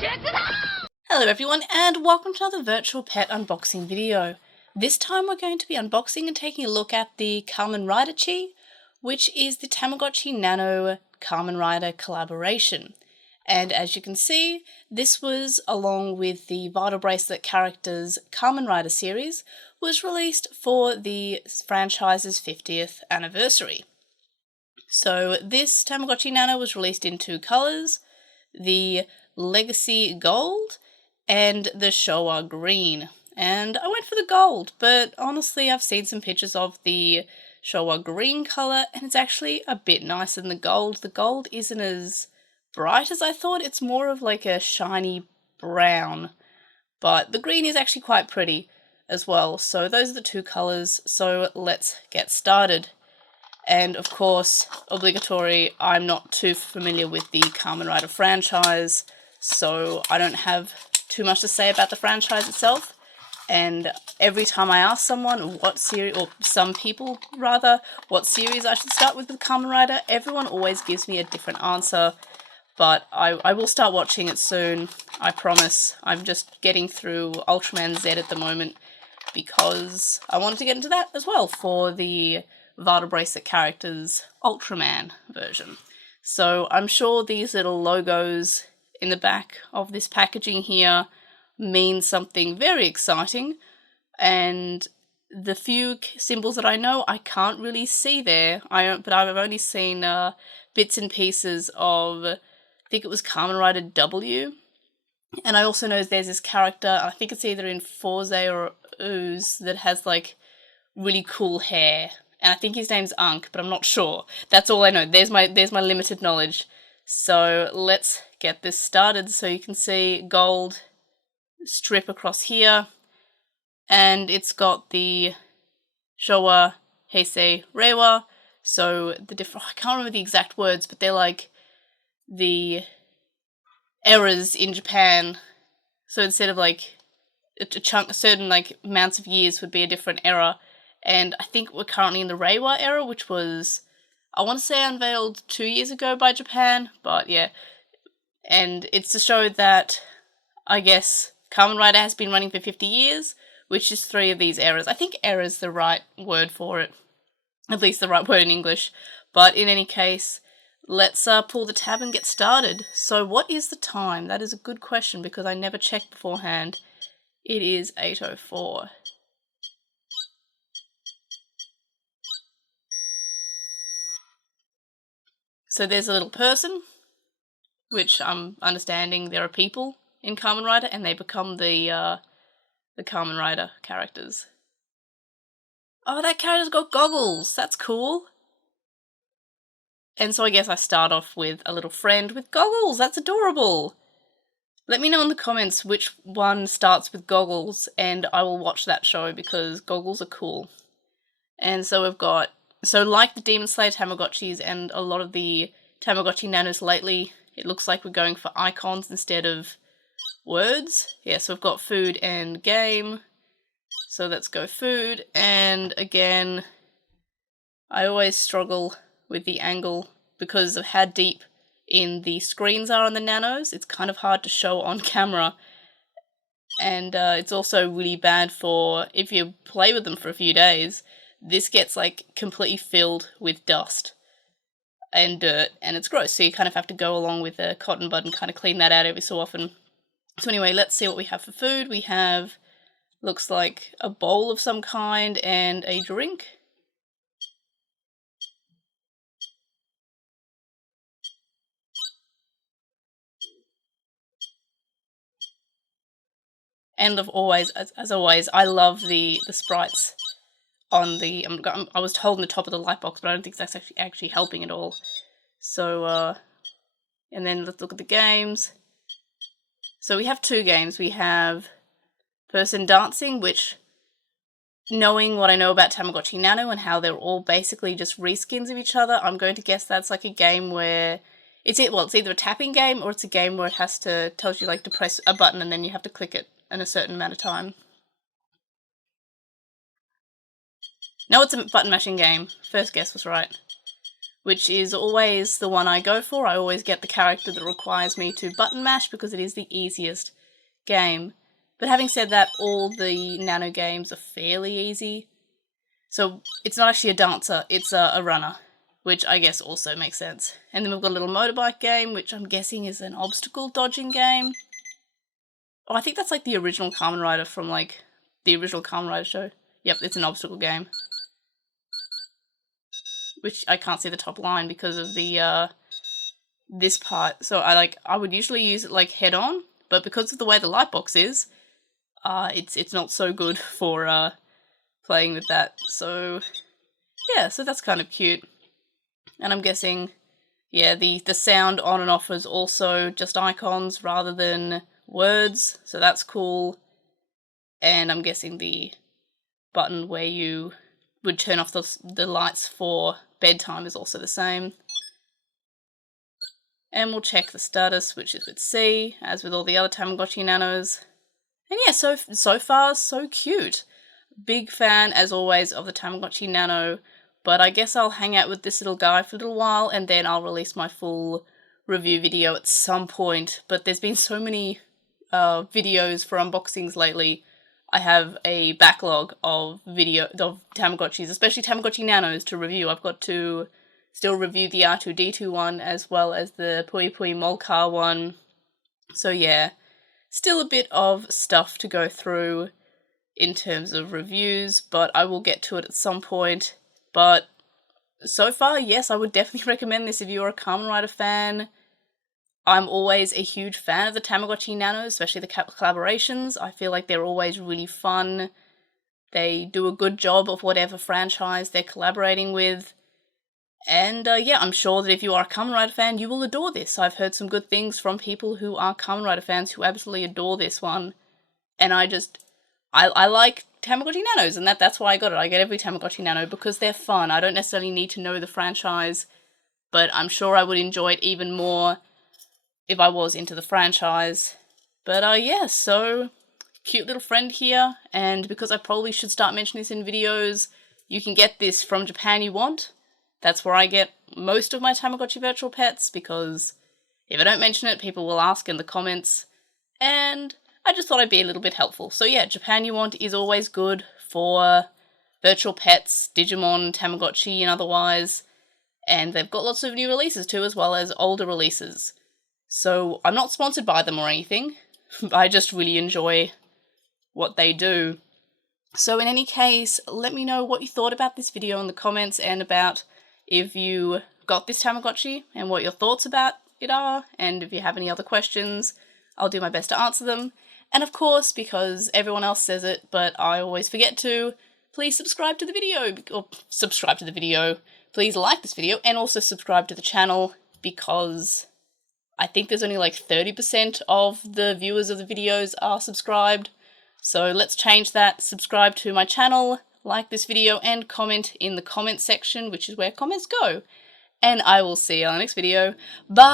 Hello everyone and welcome to another virtual pet unboxing video. This time we're going to be unboxing and taking a look at the Kamen Ridertchi, which is the Tamagotchi Nano Kamen Rider collaboration. And as you can see, this was along with the Vital Bracelet Characters Kamen Rider series, was released for the franchise's 50th anniversary. So this Tamagotchi Nano was released in two colours, the Legacy Gold and the Showa Green. And I went for the gold, but honestly I've seen some pictures of the Showa Green colour and it's actually a bit nicer than the gold. The gold isn't as bright as I thought, it's more of like a shiny brown, but the green is actually quite pretty as well. So those are the two colours, so let's get started. And of course, obligatory, I'm not too familiar with the Kamen Rider franchise, so I don't have too much to say about the franchise itself. And every time I ask someone what series, or some people rather, what series I should start with Kamen Rider, everyone always gives me a different answer. But I will start watching it soon, I promise. I'm just getting through Ultraman Z at the moment because I wanted to get into that as well for the Vital Bracelet Characters Ultraman version. So I'm sure these little logos in the back of this packaging here mean something very exciting, and the few symbols that I know I can't really see there. But I've only seen bits and pieces of, I think it was Kamen Rider W, and I also know there's this character, I think it's either in Forze or Ooze, that has like really cool hair. And I think his name's Ankh, but I'm not sure. That's all I know. There's my limited knowledge. So let's get this started. So you can see gold strip across here. And it's got the Showa, Heisei, Reiwa. So the different, I can't remember the exact words, but they're like the eras in Japan. So instead of like a certain like amounts of years would be a different era. And I think we're currently in the Reiwa era, which was, I want to say, unveiled 2 years ago by Japan, but yeah. And it's to show that, I guess, Kamen Rider has been running for 50 years, which is 3 of these eras. I think era is the right word for it, at least the right word in English. But in any case, let's pull the tab and get started. So what is the time? That is a good question because I never checked beforehand. It is 8:04. So there's a little person, which I'm understanding there are people in Kamen Rider, and they become the Kamen Rider characters. Oh, that character's got goggles! That's cool! And so I guess I start off with a little friend with goggles! That's adorable! Let me know in the comments which one starts with goggles, and I will watch that show because goggles are cool. And so we've got, so like the Demon Slayer Tamagotchis and a lot of the Tamagotchi Nanos lately, it looks like we're going for icons instead of words. Yeah, so we've got food and game. So let's go food. And again, I always struggle with the angle because of how deep in the screens are on the Nanos. It's kind of hard to show on camera. And it's also really bad for if you play with them for a few days. This gets like completely filled with dust and dirt, and it's gross, so you kind of have to go along with a cotton bud and kind of clean that out every so often. So anyway, let's see what we have for food. We have, looks like a bowl of some kind and a drink. And of always, as always, I love the sprites on the, I was holding the top of the light box, but I don't think that's actually helping at all. So, and then let's look at the games. So we have 2 games. We have Person Dancing, which, knowing what I know about Tamagotchi Nano and how they're all basically just reskins of each other, I'm going to guess that's like a game where it's either a tapping game or it's a game where it tells you like to press a button and then you have to click it in a certain amount of time. No, it's a button mashing game. First guess was right. which is always the one I go for. I always get the character that requires me to button mash because it is the easiest game. But having said that, all the Nano games are fairly easy. So it's not actually a dancer, it's a runner, which I guess also makes sense. And then we've got a little motorbike game, which I'm guessing is an obstacle dodging game. Oh, I think that's like the original Kamen Rider from like the original Kamen Rider show. Yep, it's an obstacle game. Which I can't see the top line because of the this part. So I would usually use it like head on, but because of the way the light box is, it's not so good for playing with that. So yeah, so that's kind of cute. And I'm guessing, yeah, the sound on and off is also just icons rather than words, so that's cool. And I'm guessing the button where you would turn off the lights for bedtime is also the same. And we'll check the status, which is with C, as with all the other Tamagotchi Nanos. And yeah, so far, so cute. Big fan, as always, of the Tamagotchi Nano, but I guess I'll hang out with this little guy for a little while, and then I'll release my full review video at some point. But there's been so many videos for unboxings lately. I have a backlog of Tamagotchis, especially Tamagotchi Nanos, to review. I've got to still review the R2-D2 one, as well as the Pui Pui Molcar one. So yeah, still a bit of stuff to go through in terms of reviews, but I will get to it at some point. But so far, yes, I would definitely recommend this if you're a Kamen Rider fan. I'm always a huge fan of the Tamagotchi Nano, especially the collaborations. I feel like they're always really fun. They do a good job of whatever franchise they're collaborating with. And yeah, I'm sure that if you are a Kamen Rider fan, you will adore this. I've heard some good things from people who are Kamen Rider fans who absolutely adore this one. And I like Tamagotchi Nanos, and that's why I got it. I get every Tamagotchi Nano because they're fun. I don't necessarily need to know the franchise, but I'm sure I would enjoy it even more if I was into the franchise. But yeah, so cute little friend here, and because I probably should start mentioning this in videos, you can get this from Japan You Want. That's where I get most of my Tamagotchi virtual pets, because if I don't mention it, people will ask in the comments, and I just thought I'd be a little bit helpful. So yeah, Japan You Want is always good for virtual pets, Digimon, Tamagotchi, and otherwise, and they've got lots of new releases too, as well as older releases. So I'm not sponsored by them or anything, I just really enjoy what they do. So in any case, let me know what you thought about this video in the comments, and about if you got this Tamagotchi and what your thoughts about it are, and if you have any other questions, I'll do my best to answer them. And of course, because everyone else says it, but I always forget to, please subscribe to the video, please like this video, and also subscribe to the channel, because I think there's only like 30% of the viewers of the videos are subscribed. So let's change that. Subscribe to my channel, like this video, and comment in the comment section, which is where comments go. And I will see you on the next video. Bye!